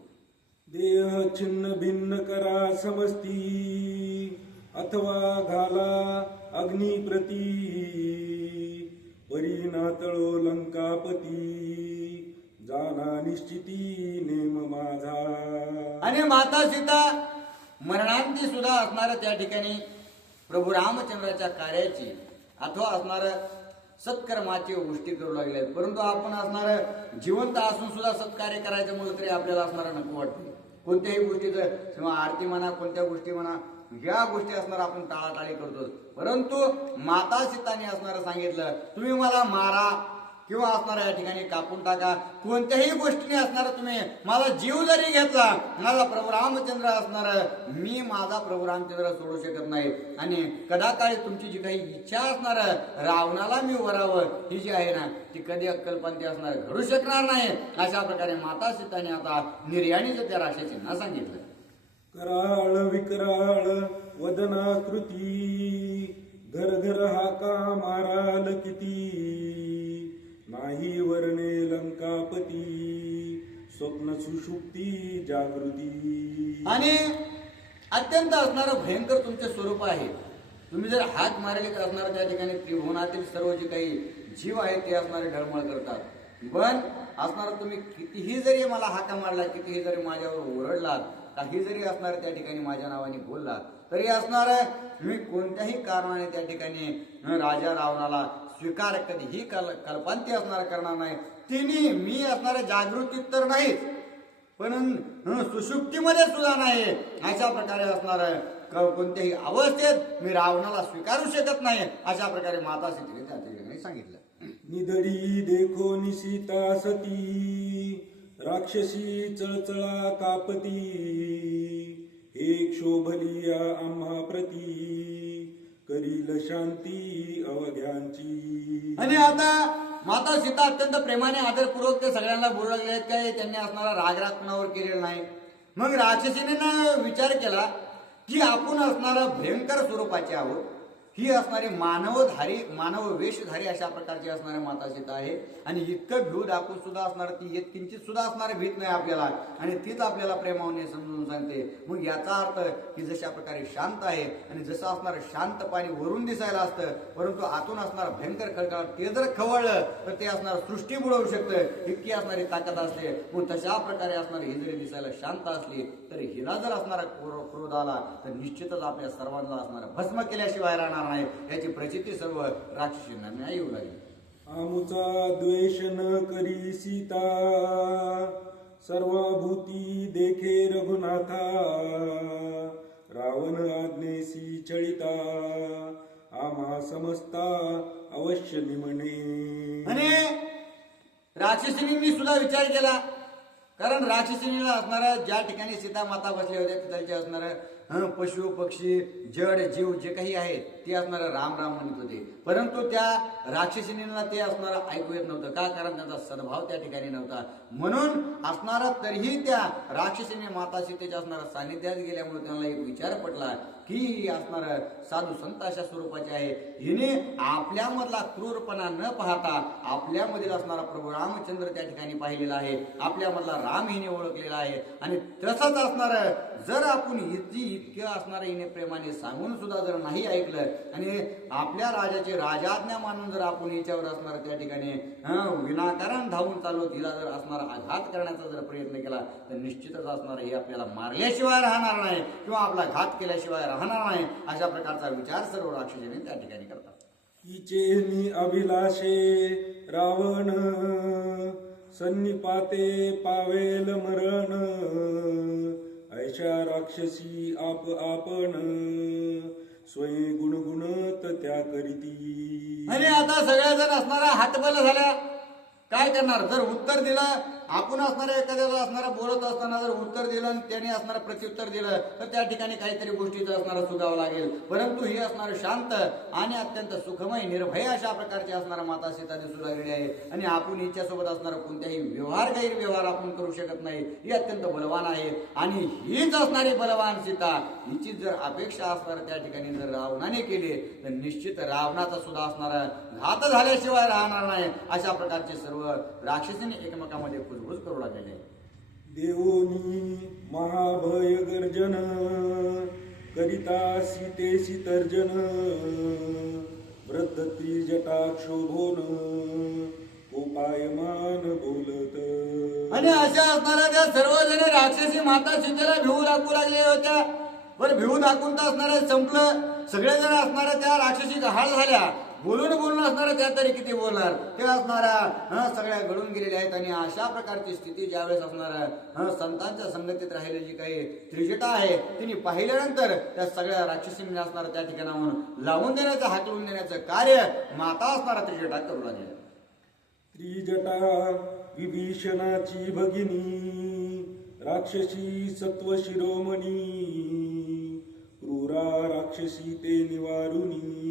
देह छिन्न भिन्न करा समस्ती अथवा घाला अग्निप्रती परिणातळो लंकापती जाना निश्चिती नेम माझा. आणि माता सीता मरणांती सुद्धा असणार त्या ठिकाणी प्रभू रामचंद्राच्या कार्याची अथवा असणार सत्कर्माची गोष्टी करू लागले. परंतु आपण असणार जिवंत असून सुद्धा सत्कार्य करायचं म्हणलं तरी आपल्याला असणार नको वाटते. कोणत्याही गोष्टीचं किंवा आरती म्हणा कोणत्या गोष्टी म्हणा या गोष्टी असणार आपण टाळाटाळी करतो. परंतु माता सीताने असणार सांगितलं तुम्ही मला मारा किंवा असणार या ठिकाणी कापून टाका कोणत्याही गोष्टीने असणार तुम्ही माझा जीव जरी घेतला माझा प्रभू रामचंद्र असणार मी माझा प्रभू रामचंद्र सोडू शकत नाही. आणि कदाकाळी तुमची जी काही इच्छा असणार रावणाला मी वरावं ही जी आहे ना ती कधी अक्कलपंथी असणार घडू शकणार नाही. अशा प्रकारे माता सीताने आता निर्याणीचं त्या राक्षसींना सांगितलं. कराळ विकराळ वदनाकृती घर घर हाका माराल किती नाही वर्णे लंकापती स्वप्न सुषुप्ती जागृती. आणि अत्यंत असणारं भयंकर तुमचे स्वरूप आहे. तुम्ही जर हात मारले तर असणार त्या ठिकाणी त्रिभुवनातील सर्व जे काही जीव आहेत ते असणारे ढळमळ करतात. पण असणार तुम्ही कितीही जरी मला हाका मारला कितीही जरी माझ्यावर ओरडलात काही जरी असणार त्या ठिकाणी माझ्या नावाने बोललात तरी असणार मी कोणत्याही कारणाने त्या ठिकाणी राजा रावणाला स्वीकार कधीही कल्पांती असणार करणार नाही. तिने मी असणाऱ्या जागृतीत तर नाहीच पण सुषुप्तीमध्ये सुद्धा नाही. अशा प्रकारे असणार कोणत्याही अवस्थेत मी रावणाला स्वीकारू शकत नाही. अशा प्रकारे माता सीतेने त्या ठिकाणी सांगितलं. निधडी देखो निशिता सती राक्षसी चळचळा कापती एक शोभलिया आम्हा प्रती करील शांती अवघ्यांची. आणि आता माता सीता अत्यंत प्रेमाने आदरपूर्वक ते सगळ्यांना बोलू लागले आहेत काय त्यांनी असणारा रागराग कुणावर केलेला नाही. मग राक्षसीने विचार केला की आपण असणारा भयंकर स्वरूपाचे आहोत. ही असणारी मानव वेशधारी अशा प्रकारची असणारी माता सीता आहे आणि इतकं भीव दाखवून सुद्धा असणार ती किंचित सुद्धा असणारी भीत नाही आपल्याला आणि तीच आपल्याला प्रेमाने समजून सांगते. मग याचा अर्थ की जशा प्रकारे शांत आहे आणि जसं असणार शांत पाणी वरून दिसायला असतं परंतु आतून असणार भयंकर खळखळ ते जर खवळलं तर ते असणार सृष्टी बुडवू शकतं इतकी असणारी ताकद असते. मग तशा प्रकारे असणार ही जरी दिसायला शांत असली तर हिला जर असणारा क्रोध आला तर निश्चितच आपल्या सर्वांना असणारा भस्म केल्याशिवाय राहणार नाही. याची प्रचिती सर्व राक्षसींना नाही येऊ लागली. आमुचा द्वेष न करी सीता सर्वभूती देखे रघुनाथा रावण आज्ञेसी छळिता आम्हा समजता अवश्य निमणे. आणि राक्षसिनींनी सुद्धा विचार केला कारण राक्षसिनीला असणारा ज्या ठिकाणी सीता माता बसल्या होत्या तिथलचे असणारं पशु पक्षी जड जीव जे काही आहेत ते असणारं राम राम म्हणत होते. परंतु त्या राक्षसिनीला ते असणारं ऐकू येत नव्हतं का कारण त्यांचा सद्भाव त्या ठिकाणी नव्हता. म्हणून असणारा तरीही त्या राक्षसीने माता सीतेच्या असणारा सानिध्यात गेल्यामुळे त्यांना एक विचार पटला ही असणार साधू संत अशा स्वरूपाची आहे. हिने आपल्यामधला क्रूरपणा न पाहता आपल्यामधील असणारा प्रभू रामचंद्र त्या ठिकाणी पाहिलेला आहे. आपल्यामधला राम हिने ओळखलेला आहे. आणि तसंच असणार जर आपण इतकं असणार हिने प्रेमाने सांगून सुद्धा जर नाही ऐकलं आणि आपल्या राजाची राजाज्ञा मानून जर आपण हिच्यावर असणार त्या ठिकाणी विनाकारण धावून चालू तिला जर असणार आघात करण्याचा जर प्रयत्न केला तर निश्चितच असणार हे आपल्याला मारल्याशिवाय राहणार नाही किंवा आपला घात केल्याशिवाय राहणार नाही. अशा प्रकारचा विचार सर्व राक्षसाने त्या ठिकाणी करतात. हिचेनी अभिलाषे रावण सन्निपाते पावेल मरण ऐशा राक्षसी आपण स्वयं गुणगुणत त्या करीती. आणि आता सगळ्या जण असणारा हातबल झाल्या. काय करणार? जर उत्तर दिलं आपण असणारा एखाद्याला असणारा बोलत असताना जर उत्तर दिलं आणि त्याने असणारा प्रत्युत्तर दिलं तर त्या ठिकाणी काहीतरी गोष्टीचं असणारा सुगावं लागेल. परंतु ही असणार शांत आणि अत्यंत सुखमय निर्भय अशा प्रकारची असणारा माता सीता दिसू लागलेली आहे. आणि आपण हिच्यासोबत असणारा कोणत्याही गैरव्यवहार आपण करू शकत नाही. ही अत्यंत बलवान आहे. आणि हीच असणारी बलवान सीता हिची जर अपेक्षा असणार त्या ठिकाणी जर रावणाने केली तर निश्चित रावणाचा सुद्धा असणारा घात झाल्याशिवाय राहणार नाही. अशा प्रकारचे सर्व राक्षसीने एकमेकांमध्ये कुजबुज करू लागलेले. देवोनी महाभय गर्जन करिता सीतेसी तर्जन वृद्ध त्रिजटाक्षोभोन उपायमान बोलत. आणि अशा असणाऱ्या त्या सर्वजण राक्षसी माता सीतेला भिवू दाखवू लागले होत्या. बरं भिवू दाखवून तर असणाऱ्या संपलं. सगळेजण असणाऱ्या त्या राक्षसी गहाळ झाल्या. बोलून असणाऱ्या त्या तरी किती बोलणार. ते असणाऱ्या सगळ्या घडून गेलेल्या आहेत. आणि अशा प्रकारची स्थिती ज्यावेळेस असणाऱ्या संतांच्या संगतीत राहिलेली जी काही त्रिजटा आहे तिने पाहिल्यानंतर त्या सगळ्या राक्षसींनी असणाऱ्या त्या ठिकाणाहून लावून देण्याचं हाकलून देण्याचं कार्य माता असणारा त्रिजटा करू लागले. त्रिजटा विभीषणाची भगिनी राक्षसी सत्व शिरोमणी क्रूरा राक्षसी ते निवारुनी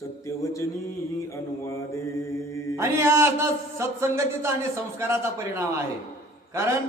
सत्यवचनी अनुवादे. आणि हा सत्संगतीचा आणि संस्काराचा परिणाम आहे. कारण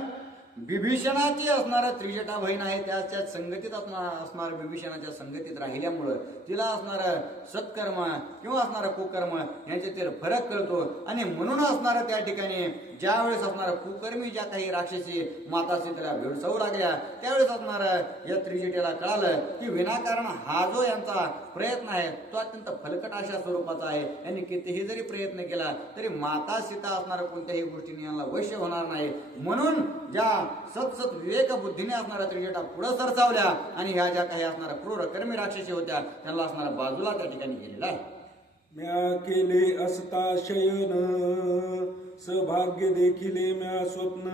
विभीषणाची असणारा त्रिजटा बहीण आहे त्याच्या संगतीत असणार विभीषणाच्या संगतीत राहिल्यामुळं तिला असणारं सत्कर्म किंवा असणारं कुकर्म यांच्यातील फरक कळतो. आणि म्हणून असणारं त्या ठिकाणी ज्यावेळेस असणारं कुकर्मी ज्या काही राक्षसी माता सीतेला भेडसावू लागल्या त्यावेळेस असणारं या त्रिजटेला कळालं की विनाकारण हा जो यांचा प्रयत्न आहे तो अत्यंत फलकट अशा स्वरूपाचा आहे. यांनी कितीही जरी प्रयत्न केला तरी माता सीता असणाऱ्या कोणत्याही गोष्टीने यांना वश्य होणार नाही. म्हणून ज्या सत विवेक बुद्धीने असणाऱ्या त्रिजटा पुढे सरसावल्या आणि ह्या ज्या काही असणाऱ्या क्रूर कर्मी राक्षसी होत्या त्यांना असणारा बाजूला त्या ठिकाणी गेलेला आहे. म्या केले असता शयन सभाग्य देखिले म्या स्वप्न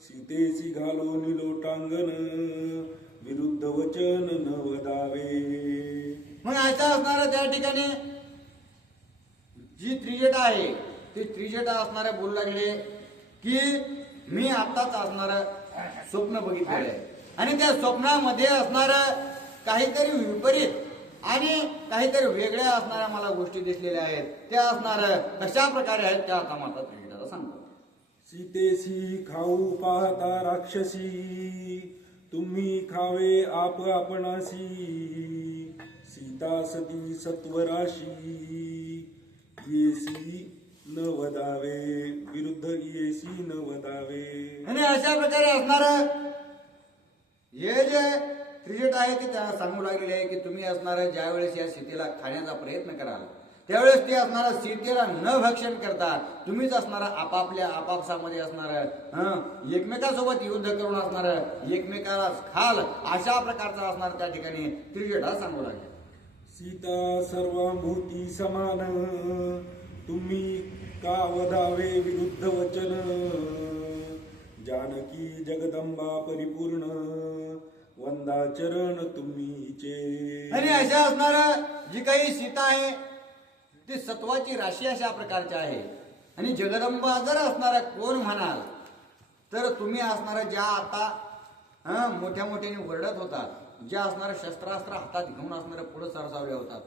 सीतेची घालो निलोटांगण विरुद्ध वचन न वदावे. मग अशा असणाऱ्या त्या ठिकाणी जी त्रिजटा आहे ती त्रिजटा असणाऱ्या बोलू लागले की मी आताच असणार स्वप्न बघितलेलं आहे. आणि त्या स्वप्नामध्ये असणार काहीतरी विपरीत आणि काहीतरी वेगळ्या असणाऱ्या मला गोष्टी दिसलेल्या आहेत. त्या असणार कशा प्रकारे आहेत त्या आता माता त्रिजटाला सांगतो. सीतेसी खाऊ पाहता राक्षसी तुम्ही खावे आपणासी सीता सती सत्वराशी येसी न वदावे विरुद्ध येसी न वदावे. आणि अशा प्रकारे असणार हे जे त्रिजट आहे ते त्यांना सांगू लागलेले आहे की तुम्ही असणार ज्या वेळेस या सीतेला खाण्याचा प्रयत्न कराल त्यावेळेस ते असणारा सीतेला न भक्षण करता तुम्हीच असणारा आपापसामध्ये असणार एकमेकांसोबत युद्ध करून असणार एकमेकाला खाल अशा प्रकारचा असणार त्या ठिकाणी त्रिजटा सांगू लागले. सीता सर्वांभूती समान तुम्ही का वदावे विरुद्ध वचन जानकी जगदंबा परिपूर्ण वंदाचरण तुम्हीचे. आणि अशा असणार जी काही सीता आहे ती सत्वाची राशी अशा प्रकारची आहे. आणि जगदंबा जर असणारा कोण म्हणाल तर तुम्ही असणारा ज्या आता मोठ्या मोठ्याने वरडत होतात ज्या असणाऱ्या शस्त्रास्त्र हातात घेऊन असणाऱ्या पुढे सरसावल्या होतात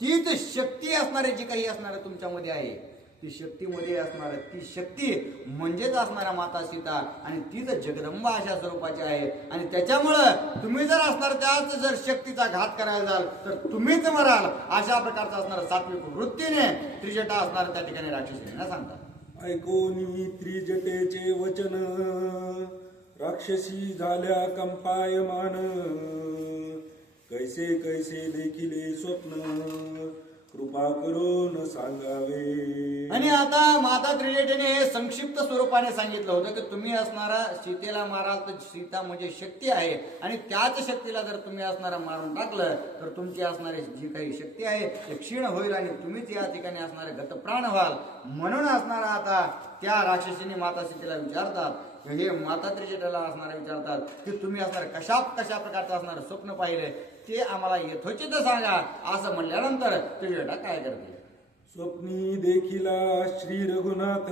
तीच शक्ती असणारी जी काही असणार तुमच्यामध्ये आहे ती शक्तीमध्ये असणार ती शक्ती म्हणजेच असणाऱ्या माता सीता आणि तीच जगदंबा अशा स्वरूपाची आहे. आणि त्याच्यामुळं तुम्ही जर असणार त्याच जर शक्तीचा घात करायला जाल तर तुम्हीच मराल अशा प्रकारचा असणार सात्विक वृत्तीने त्रिजटा असणार त्या ठिकाणी राक्षसींना सांगतात. ऐकोनी त्रिजटेचे वचन राक्षसी झाल्या कंपायमान कैसे कैसे देखिले स्वप्न कृपा करून सांगावे. आणि आता माता त्रिजटेने हे संक्षिप्त स्वरूपाने सांगितलं होतं की तुम्ही असणारा सीतेला माराल तर सीता म्हणजे शक्ती आहे आणि त्याच शक्तीला जर तुम्ही असणारा मारून टाकलं तर तुमची असणारी जी काही शक्ती आहे ते क्षीण होईल आणि तुम्हीच या ठिकाणी असणारे गतप्राण व्हाल. म्हणून असणारा आता त्या राक्षसीने माता सीतेला विचारतात, हे माता त्रिजटाला असणारे विचारतात की तुम्ही असणार कशा प्रकारचं असणारं स्वप्न पाहिले ते आम्हाला यथोचित सांगा. असं म्हणल्यानंतर त्रिजटा काय करते? स्वप्नी देखिला श्री रघुनाथ